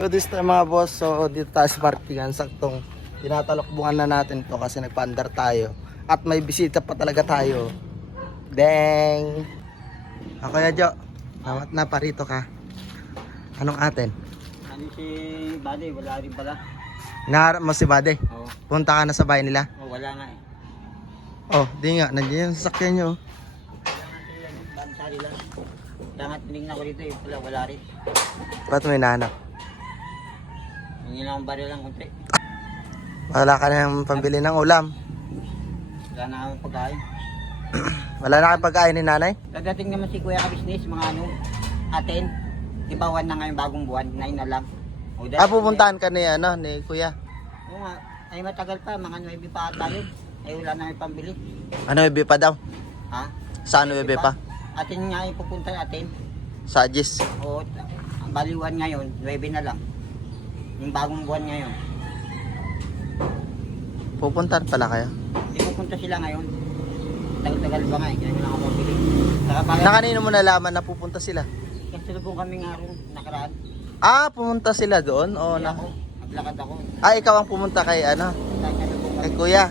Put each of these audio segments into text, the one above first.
So this time mga boss, so dito tayo sa parkingan, saktong tinatalokbungan na natin to kasi nagpaandar tayo. At may bisita pa talaga tayo. Deng! Ako ya Jo, awat na parito ka. Anong atin? Ano si Buddy, wala rin pala. Inaharap mo si Bade. Oo. Punta ka na sa bahay nila. Oh, wala nga eh. Oh, di nga, nandiyan yung sasakyan nyo. Lang. Dangat tinignan ko dito eh. Wala, wala rin. Ba't mo hinahanap? Hindi lang akong lang kunti. Wala ka nang pambili ng ulam. Wala na akong pagkain. Wala na kang pagkain ni nanay? Dadating naman si Kuya ka business, mga ano, atin. One na ngayon bagong buwan, nine na lang. O, dahil- Ah, pupuntahan ka ni, ano, ni kuya. Oo nga, ay matagal pa, mga 9 pa ata yun. Ay wala na may pambili. Ano, bebe pa daw? Ha? Saan bebe pa? Atin nga ay pupunta atin. Sa Agis. O, ang baliwan ngayon, 9 na lang. Yung bagong buwan ngayon. Pupuntahan pala kayo. Hindi pupunta sila ngayon. Tagal-tagal pa nga eh, kaya lang ako parang, Na kanino mo nalaman na pupunta sila? kasi po kami nga rin nakaraan. Ah, pumunta sila doon? O Hindi na? ako, naglakad ako. Ah, ikaw ang pumunta kay ano? Kay kuya.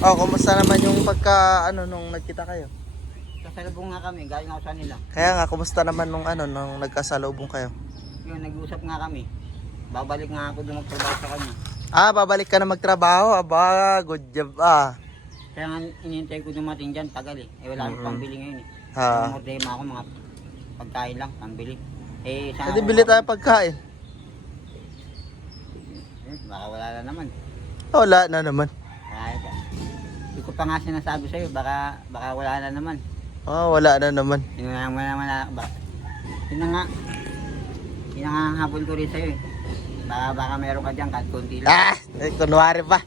Oh, kumusta naman yung pagka ano nung nagkita kayo? Kasalubong nga kami, galing ako sa nila. Kaya nga, kumusta naman nung ano nung nagkasalubong kayo? Yun, nag-uusap nga kami. Babalik nga ako doon magtrabaho sa kanya. Ah, babalik ka na magtrabaho. Aba, good job ah. Kaya nga inintay ko dumating dyan, tagal eh. Eh wala akong pambili ngayon eh. Ha. Ordema ako mga pagkain lang, pambili. Eh, sana Hindi bili tayo pagkain. Eh, baka wala na naman. Wala na naman. Ay, Hindi ko pa nga sinasabi sa'yo, baka, baka wala na naman. Oh, wala na naman. Yun na naman na, ba, yun na nga. Yun na nga habol ko rin sa'yo eh. Baka, baka meron ka dyan, kahit konti lang. Ah, eh, kunwari pa.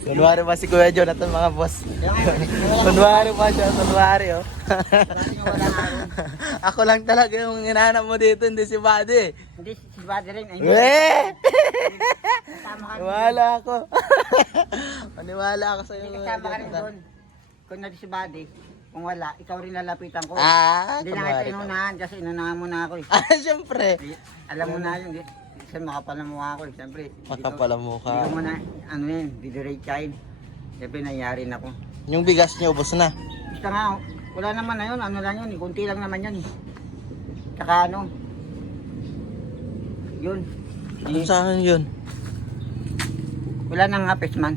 Kunwari pa si Kuya Jonathan mga boss. Kunwari pa siya, kunwari oh. Ako lang talaga yung hinahanap mo dito, hindi si Buddy. Hindi, si Buddy rin. Eh! Maniwala ako. Maniwala ako sa iyo. Hindi kasama ka rin doon. Kung nadi si Buddy, kung wala, ikaw rin lalapitan ko. Ah, Hindi na kita inunahan kasi inunahan mo na ako eh. Ah, syempre. Alam mo na yun. eh. Kasi makapal na mukha ako eh. Siyempre. Makapal ang mukha. Hindi ko mo na, ano yun, didiretsahin. Siyempre nangyari na ako. Yung bigas niyo, ubos na. Basta nga, wala naman na yun. Ano lang yun, eh, kunti lang naman yun. eh. Tsaka ano, yun. Ano Eh, sa akin yun? wala nang hapes man.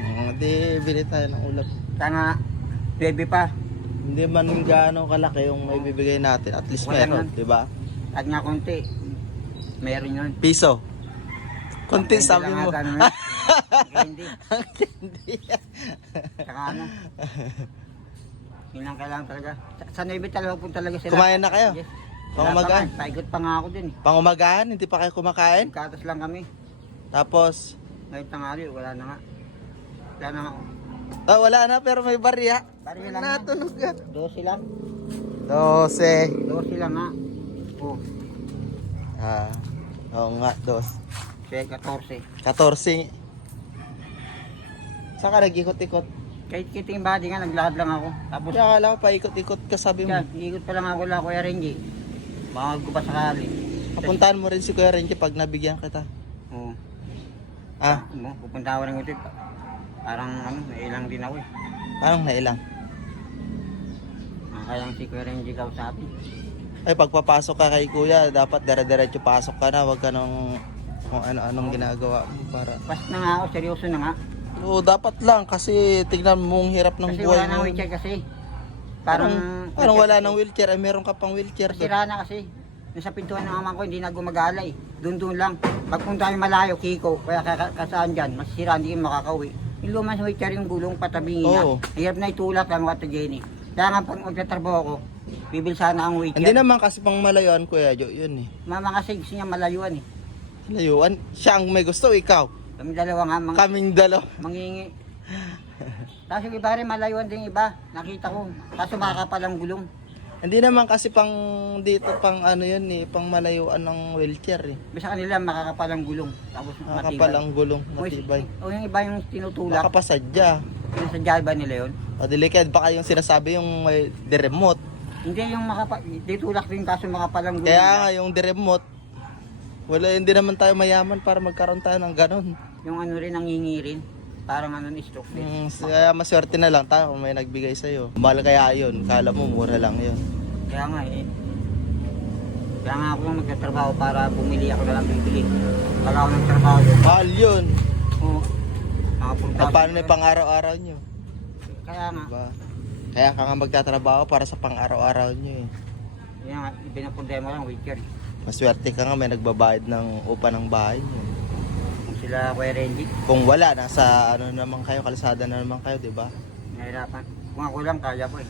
Hmm, Di, bili tayo ng. Kaya nga, baby pa. Hindi man gaano kalaki yung may bibigay natin. At least Wala meron, naman. di ba? At nga konti, meron yun. Piso. Kunti Hindi sabi mo. ata naman. Hindi. Hindi. Tsaka ano, yun lang kailangan talaga. Sa, Navy talaga po talaga sila. Kumain na kayo? Yes. Pangumagahan? Wala pa Paigot pa nga ako dun eh. Pangumagahan, hindi pa kayo kumakain. Katas lang kami. Tapos, Ngayon tangali, wala na nga. Wala na nga. oh, wala na pero may barya. Barya lang. Natunog ka. 12 lang. 12. 12 lang nga. Oh, Ah, oo nga, dos. kaya 14. 14. Saan ka nag-ikot-ikot? Kahit kiting body nga, naglakad lang ako. Tapos, Kaya ko paikot-ikot ka sabi mo. siya, ikot pa lang ako lang Kuya Renji. Baka ko pa sakali. Papuntahan mo rin si Kuya Renji pag nabigyan kita. Oo. Ah, Mo, pupunta ako rin ulit. Parang ano, nailang din ako eh. parang nailang. Ah, Kaya si Kuya Renji kausapin. Ay, pagpapasok ka kay Kuya, dapat dire-diretso pasok ka na. Huwag ka nung kung ano-anong ginagawa mo para... Pas na nga ako, seryoso na nga. Oo, dapat lang kasi tignan mo ang hirap ng Kasi buhay wala nang mo. wheelchair kasi. Parang, Parang, parang wala nang wheelchair, ay meron ka pang wheelchair doon. Sira na kasi. Nasa pintuan ng ama ko, hindi na gumagala eh. Doon doon lang. Pag punta tayo malayo, Kiko, kaya ka- kasaan dyan, masisira, hindi kayo makakauwi. Yung lumang sa wheelchair yung gulong patabingin. Oo. Hirap na itulak lang wata Jenny. Kaya nga pag magtatrabaho ko, bibil sana ang Hindi wheelchair. naman kasi pang malayuan, Kuya Jo, yun eh. Mama kasi gusto niya malayuan eh. Layuan, siya ang may gusto, ikaw. Kami dalawa nga, mang, Kaming dalawa. mangingi. Tapos yung iba rin, malayuan din iba. Nakita ko. Kaso makakapal ang gulong. Hindi naman kasi pang dito pang ano yun eh, pang malayuan ng wheelchair eh. Bisa kanila makakapal ang gulong. Tapos ang gulong, matibay. o yung iba yung tinutulak. Baka pa sadya. Yung sa Java nila yun. O delicate baka yung sinasabi yung may remote. Hindi yung makapa, ditulak din kaso makapalang gulo. Kaya nga yung remote, Wala, hindi naman tayo mayaman para magkaroon tayo ng ganun. Yung ano rin, nangingi rin. Parang ano, stroke din. Mm, kaya maswerte na lang tayo kung may nagbigay sa'yo. Mahal kaya yun. Kala mo mura lang yun. Kaya nga eh. Kaya nga ako lang magtatrabaho para bumili ako na lang bibili. Pag ako ng trabaho doon. Mahal yun. Oo. Nakapunta. Ah, paano na yung pang-araw-araw nyo? Kaya nga. Diba? Kaya ka nga magtatrabaho para sa pang-araw-araw nyo eh. Yan nga, ibinapundema lang, yun. Maswerte ka nga may nagbabayad ng upa ng bahay nyo. Sila Kuya Renji, Kung wala, nasa ano naman kayo, kalsada na naman kayo, di ba? nahirapan. Kung ako lang, kaya ko eh.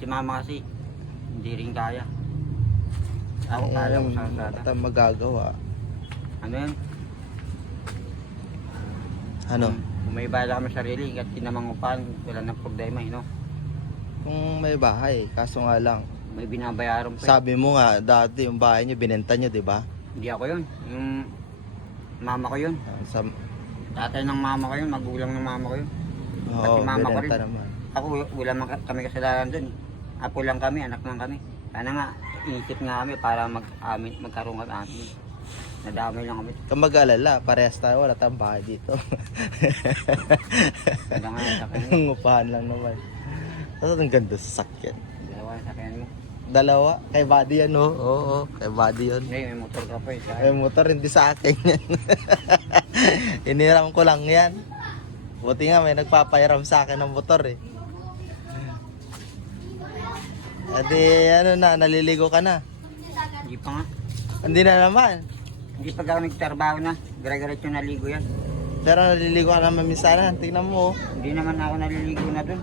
Si mama kasi, hindi rin kaya. Ako kaya ko sa kalsada. At ang magagawa. Ano yun? Ano? Kung may bahala kami sarili, at tinamang upahan, wala nang problema, eh, no? Kung may bahay, kaso nga lang. May binabayaran pa. eh. Sabi mo nga, dati yung bahay nyo, binenta nyo, di ba? Hindi ako yun. Yung mama ko yun. Ah, Sa, Tatay ng mama ko yun, magulang ng mama ko yun. oo, Pati mama ko binenta rin. naman. Ako, wala man ka- kami kasalanan dun. eh. Apo lang kami, anak lang kami. Sana nga, inisip nga kami para mag amin, magkaroon kami amin. Nadamay lang kami. Kung mag-alala, parehas tayo, wala tayong bahay dito. Ganda nga sa kanya. Nangungupahan lang naman. Tapos ang ganda sa sakyan. Dalawa sa kanya mo. Dalawa, kay Buddy yan, oh. Oo, oo, kay Buddy yun. Ngayon, may motor ka pa eh. May motor, hindi sa akin yan. Iniram ko lang yan. Buti nga may nagpapahiram sa akin ng motor eh. Adi, ano na, naliligo ka na. Hindi pa nga. Hindi na naman. Hindi pa ako nagtrabaho na. Yung naligo yan. Pero naliligo ka naman minsan. Tingnan mo, oh. Hindi naman ako naliligo na dun.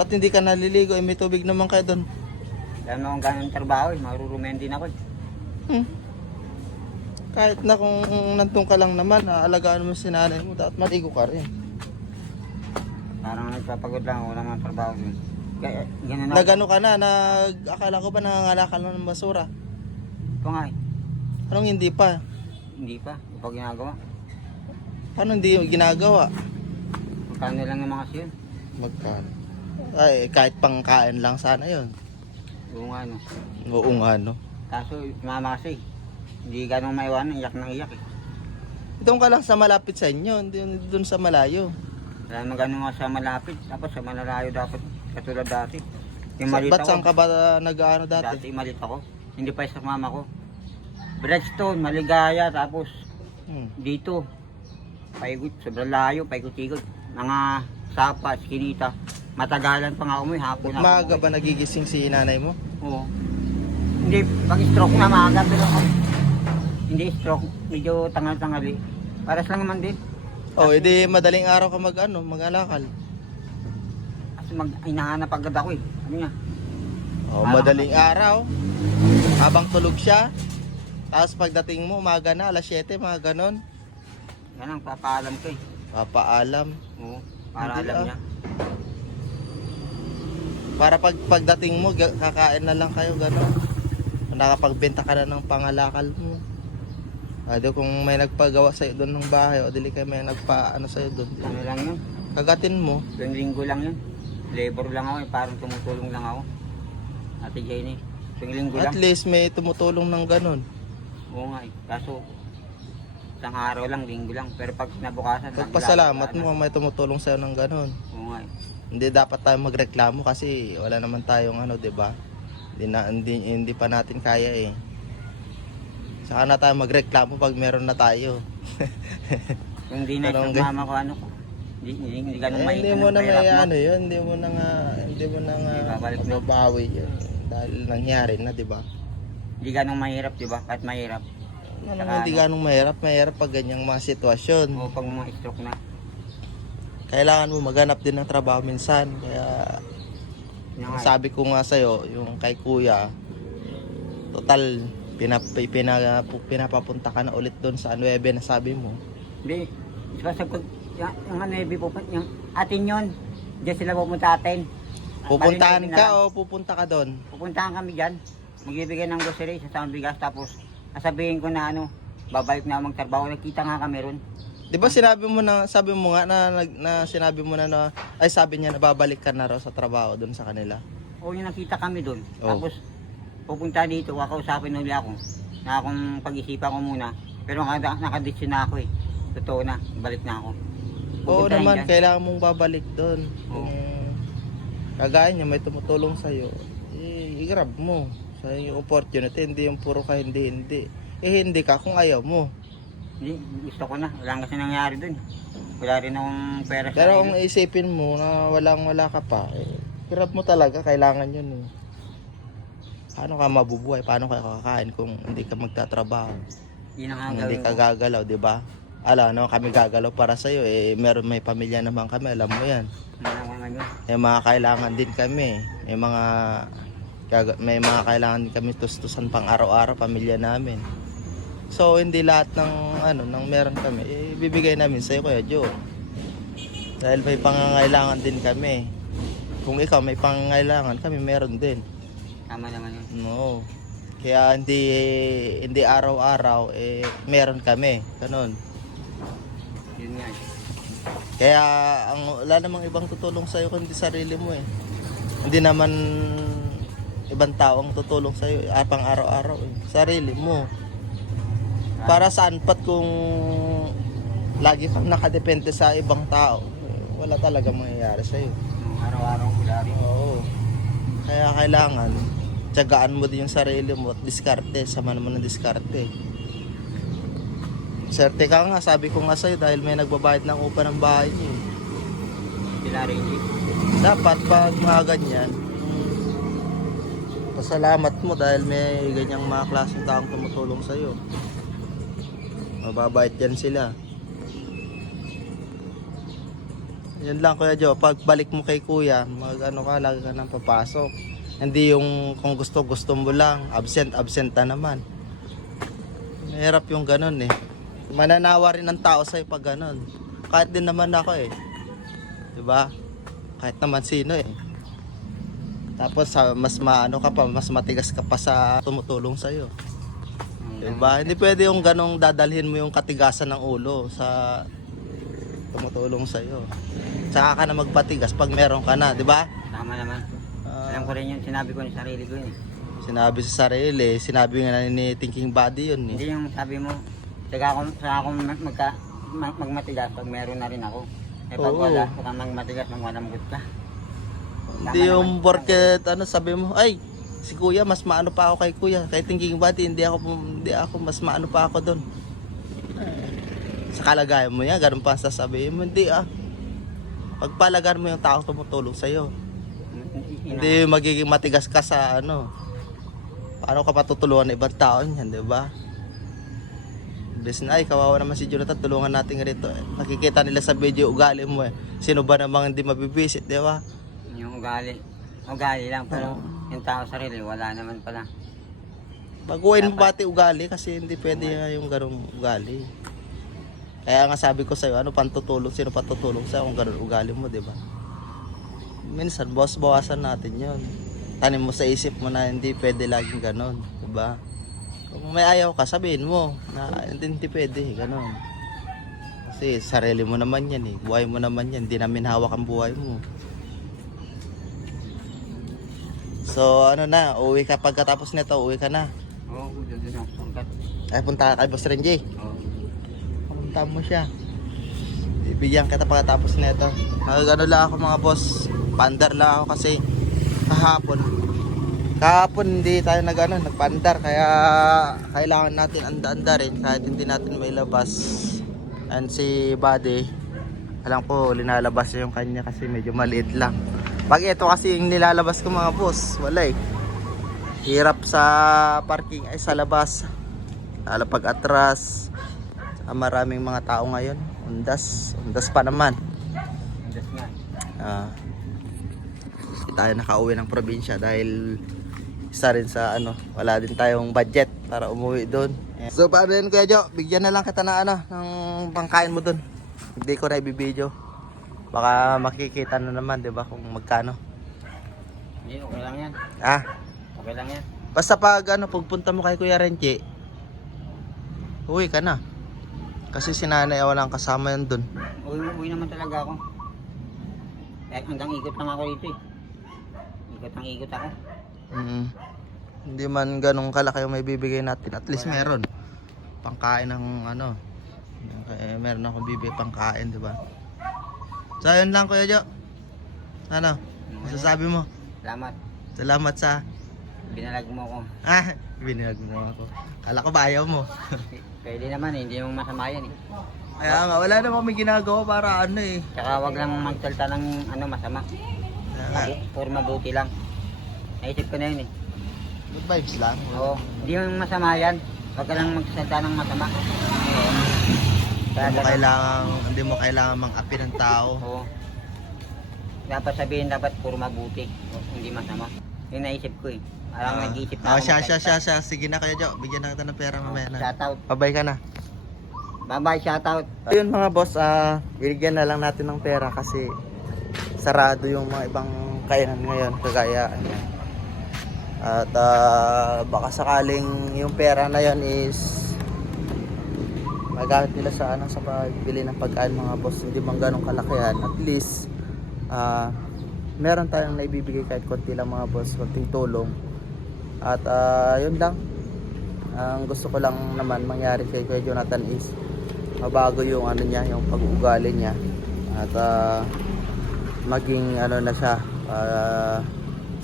ba't hindi ka naliligo? Eh, may tubig naman kayo doon. Dahil mo akong ganang trabaho eh. Marurumen din ako eh. Hmm. Kahit na kung nandun ka lang naman, aalagaan mo si nanay mo, dapat maligo ka rin. Parang nagpapagod lang ako ng trabaho dun. Kaya, ganun ako. Nagano ka na, nag, akala ko ba nangangalakal mo ng basura? Ito nga eh. Anong hindi pa? Hindi pa. Hindi pa ginagawa. Paano hindi ginagawa? Magkano lang naman kasi yun. Magkano? Ay, kahit pangkain lang sana yon. Oo nga no. Oo nga, no? Kaso mama kasi, hindi ganun maiwanan, iyak nang iyak eh. Doon ka lang sa malapit sa inyo, doon sa malayo. Wala naman ganun nga sa malapit, tapos sa malalayo dapat, katulad dati. Yung malit ba't ako, saan ka ba nag-ano dati. dati? malit ako, hindi pa sa mama ko. Bridgestone, maligaya, tapos Hmm. dito, paigot, sobrang layo, paikot-ikot. Mga sapa, skinita, matagalan pa nga umuwi, hapon ako. Maaga ba nagigising si nanay mo? Oo. Hindi, pag stroke na maaga, pero hindi stroke, medyo tangal-tangali. Paras lang naman din. Oh, edi madaling araw ka mag ano, mag-alakal. Kasi mag hinahanap agad ako eh. Ano nga? Oh, Parang- madaling araw. Habang tulog siya. Tapos pagdating mo, umaga na, alas 7, mga ganon. Yan ang papaalam ko eh. Papaalam. Oo. Para Hindi alam ah. niya. Para pag pagdating mo, kakain na lang kayo, ganon. Nakapagbenta ka na ng pangalakal mo. Ado kung may nagpagawa sa'yo doon ng bahay, o dili kayo may nagpa ano sa'yo doon. Ano lang yun. Kagatin mo. Tuwing linggo lang yun. Labor lang ako eh. Parang tumutulong lang ako. Ate Jenny. Tuwing linggo At lang. least may tumutulong ng ganon. Oo nga eh. Kaso, isang araw lang, linggo lang. Pero pag nabukasan, Pagpasalamat mo kung may tumutulong sa'yo ng ganon. Eh. Hindi dapat tayo magreklamo kasi wala naman tayong ano, 'di ba? Hindi na hindi, hindi pa natin kaya eh. Saka na tayo magreklamo pag meron na tayo. Kung di na sa mama ko ano ko. Hindi, hindi, hindi ganun Eh, may, hindi mo na may ano 'yun, hindi mo na nga hindi mo na nga mababawi 'yun dahil nangyari na, 'di ba? Hindi ganun mahirap, di ba? Kahit mahirap. Ano Saka hindi ano? ganong mahirap, mahirap pag ganyang mga sitwasyon. O pag mga stroke na. Kailangan mo maghanap din ng trabaho minsan. Kaya Yun nga eh. sabi ko nga sa'yo, yung kay kuya, total, pinap, pina, pinapapunta ka na ulit doon sa 9 na sabi mo. Hindi. Diba sa pag, yung, yung ano, yung, yung atin yun. Diyan sila pupunta atin. Pupuntahan Bali, ka na- o pupunta ka doon? Pupuntahan kami dyan. Magbibigay ng grocery sa bigas. Tapos, sasabihin ko na ano, babalik na magtrabaho. Nagkita nga kami ron. 'Di ba sinabi mo na sabi mo nga na, na, na sinabi mo na, na ay sabi niya na babalik ka na raw sa trabaho doon sa kanila. O yung nakita kami doon. Oh. Tapos, pupunta dito, kakausapin ulit ako. Na akong pag-isipan ko muna. Pero naka, nakadisyon na ako eh. Totoo na, balik na ako. Oo Pupuntahin naman, dyan. kailangan mong babalik doon. Oo. Kung kagaya niya, may tumutulong sa'yo, eh, i-grab mo. Sa yung opportunity, hindi yung puro ka hindi, hindi. Eh, hindi ka kung ayaw mo. Hindi, gusto ko na. Wala kasi nangyari dun. Wala rin akong pera sa Pero kung isipin mo na walang wala ka pa, eh, grab mo talaga, kailangan yun eh. Paano ka mabubuhay? Paano ka kakain kung hindi ka magtatrabaho? Yun ang Kung gagawin hindi ka ko. gagalaw, di ba? Ala, no, kami gagalaw para sa iyo. Eh, meron may pamilya naman kami, alam mo 'yan. Wala akong ano. May mga kailangan din kami. May mga may mga kailangan din kami tustusan pang araw-araw pamilya namin. So hindi lahat ng ano ng meron kami eh, bibigay namin sa iyo Kuya Joe. Dahil may pangangailangan din kami. Kung ikaw may pangangailangan, kami meron din. Tama naman yun. No. Kaya hindi hindi araw-araw eh meron kami. Ganun. Yun nga. eh. Kaya ang wala namang ibang tutulong sa iyo kundi sarili mo eh. Hindi naman ibang tao ang tutulong sa iyo pang araw-araw eh. Sarili mo. Para saan pat kung lagi kang nakadepende sa ibang tao, wala talaga mangyayari sa iyo. Araw-araw ko. Oo. Kaya kailangan tiyagaan mo din yung sarili mo at diskarte, sama naman ng diskarte. Serte ka nga, sabi ko nga sa'yo dahil may nagbabayad ng upa ng bahay niyo. Sila dapat pag mga ganyan pasalamat mo dahil may ganyang mga klaseng taong tumutulong sa iyo mababait yan sila. Yan lang kuya Jo pag balik mo kay kuya mag ano ka lagi ka nang papasok. Hindi yung kung gusto gusto mo lang. Absent absent na naman. Mahirap yung ganun eh. Mananawa rin ng tao sa'yo pag ganun. Kahit din naman ako eh. Ba kahit naman sino eh. Tapos mas maano ka pa, mas matigas ka pa sa tumutulong sa iyo. Hanggang- Diba? Hindi pwede yung ganong dadalhin mo yung katigasan ng ulo sa tumutulong sa iyo. Saka ka na magpatigas pag meron ka na, 'di ba? Tama naman. Ah, Alam ko rin yun, sinabi ko sa sarili ko yun eh. sinabi sa sarili, sinabi nga ni Thinking Body yun eh. Hindi yung sabi mo, saka ako, saka ako mag- magka, mag, magmatigas pag meron na rin ako. Eh pag Oo. wala, saka magmatigas nang walang ka. Hindi yung porket ano sabi mo, ay si kuya mas maano pa ako kay kuya. Kay Thinking Body hindi ako hindi ako mas maano pa ako doon. Sa kalagayan mo yan, ganun pa sasabihin mo, hindi ah. Pagpalagan mo yung tao tumutulong sa iyo. Hindi magiging matigas ka sa ano. Paano ka patutulungan ng ibang tao niyan, di ba? Na, ay, kawawa naman si Jonathan, tulungan natin rito. Eh, nakikita nila sa video, ugali mo eh. Sino ba namang hindi mabibisit, di ba? Yung ugali. Ugali lang, pero yung tao sarili, wala naman pala. Baguhin mo pati ugali kasi hindi pwede nga yung ganung ugali. Kaya nga sabi ko sa'yo, ano pang tutulong, sino pa tutulong sa'yo kung ganun ugali mo, di ba? Minsan, boss, bawasan natin yon. Tanim mo sa isip mo na hindi pwede laging ganun, di ba? Kung may ayaw ka, sabihin mo na hindi, hindi pwede, ganun. Kasi sarili mo naman yan eh, buhay mo naman yan, hindi namin hawak ang buhay mo. So ano na, uwi ka pagkatapos nito, uwi ka na. Oo, oh, doon ako sangkat. Ay, punta ka kay Boss Renji. Oo. Punta mo siya. Bibigyan kita pagkatapos nito. Nagano lang ako mga boss. Pandar lang ako kasi kahapon. Kahapon hindi tayo nagano, nagpandar kaya kailangan natin anda-anda rin kahit hindi natin mailabas. And si Buddy, alam ko linalabas yung kanya kasi medyo maliit lang. Pag ito kasi yung nilalabas ko mga boss, wala eh. Hirap sa parking ay sa labas. Lalo pag atras. Saka maraming mga tao ngayon. Undas. Undas pa naman. Das nga. Ah. Tayo nakauwi ng probinsya dahil isa rin sa ano, wala din tayong budget para umuwi doon. So paano yun Kuya Jo? Bigyan na lang kita ng ano, ng pangkain mo doon. Hindi ko na ibibideo. Baka makikita na naman, 'di ba, kung magkano. Hindi, okay lang yan. Ah, Okay lang yan. basta pag ano, pagpunta mo kay Kuya Renchi, uwi ka na. Kasi si nanay walang kasama yan doon. Uwi, uwi naman talaga ako. Eh, hanggang ikot lang ako dito eh. Ikot ang ikot ako. Mm. Hindi man ganun kalaki yung may bibigay natin. At least meron. pangkain ng ano. Eh, meron akong bibili pangkain, di ba? So, yun lang Kuya Jo. Ano? Masasabi mo? Salamat. Salamat sa... Binalag mo ko. Ah, binihag mo ako. Kala ko ba ayaw mo? Pwede naman eh, hindi mo masama yan eh. Kaya nga, wala naman may ginagawa para ano eh. Tsaka wag lang magsalta ng ano masama. Mabu- Puro mabuti lang. Naisip ko na yun eh. good vibes lang. Oo, hindi mo masama yan. Wag ka lang magsalta ng masama. Oo. Hindi mo kailangan, hindi mo kailangan mang-api ng tao. Oo. Dapat sabihin dapat puro mabuti. Hindi masama. Yun naisip ko eh. Parang Ah. nag-iisip na Ah, ako siya, siya, siya, magsalta. siya. Sige na Kuya Jo, bigyan na kita ng pera mamaya na. Shoutout. Pabay ka na. Bye-bye, shoutout. Ayun mga boss, ah, binigyan na lang natin ng pera kasi sarado yung mga ibang kainan ngayon, kagaya ayan. At ah, baka sakaling yung pera na yon is magamit nila sa ano sa pagbili ng pagkain mga boss, hindi man ganong kalakihan. At least ah, meron tayong naibibigay kahit konti lang mga boss, konting tulong. At ah, yun lang. Ang gusto ko lang naman mangyari kay Kuya Jonathan is mabago yung ano niya, yung pag-uugali niya. At ah, maging ano na siya, ah,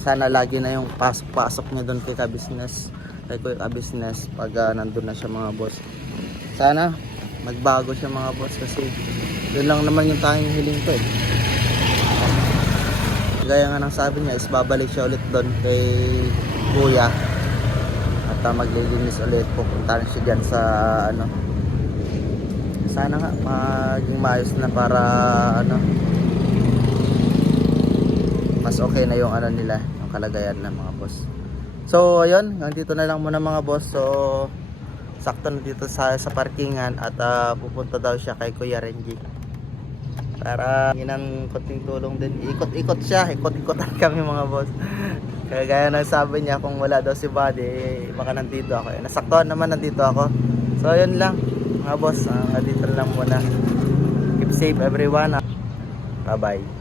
sana lagi na yung pasok-pasok niya doon kay ka-business, kay Kuya ka-business pag ah, nandun na siya mga boss. Sana magbago siya mga boss kasi yun lang naman yung tanging hiling ko eh. Gaya nga ng sabi niya is babalik siya ulit doon kay Kuya at uh, maglilinis ulit. Pupunta siya dyan sa ano sana nga maging maayos na para ano mas okay na yung ano nila yung kalagayan ng mga boss. So ayun hanggang dito na lang muna mga boss. So sakto na dito sa, sa parkingan at ah, pupunta daw siya kay Kuya Renji. Para ng konting tulong din. Ikot-ikot siya ikot-ikotan kami mga boss. Kaya gaya ng sabi niya kung wala daw si Buddy eh, baka nandito ako. Eh, nasaktuhan naman nandito ako. So yun lang mga boss. Hanggang dito na lang muna. Keep safe everyone. Bye bye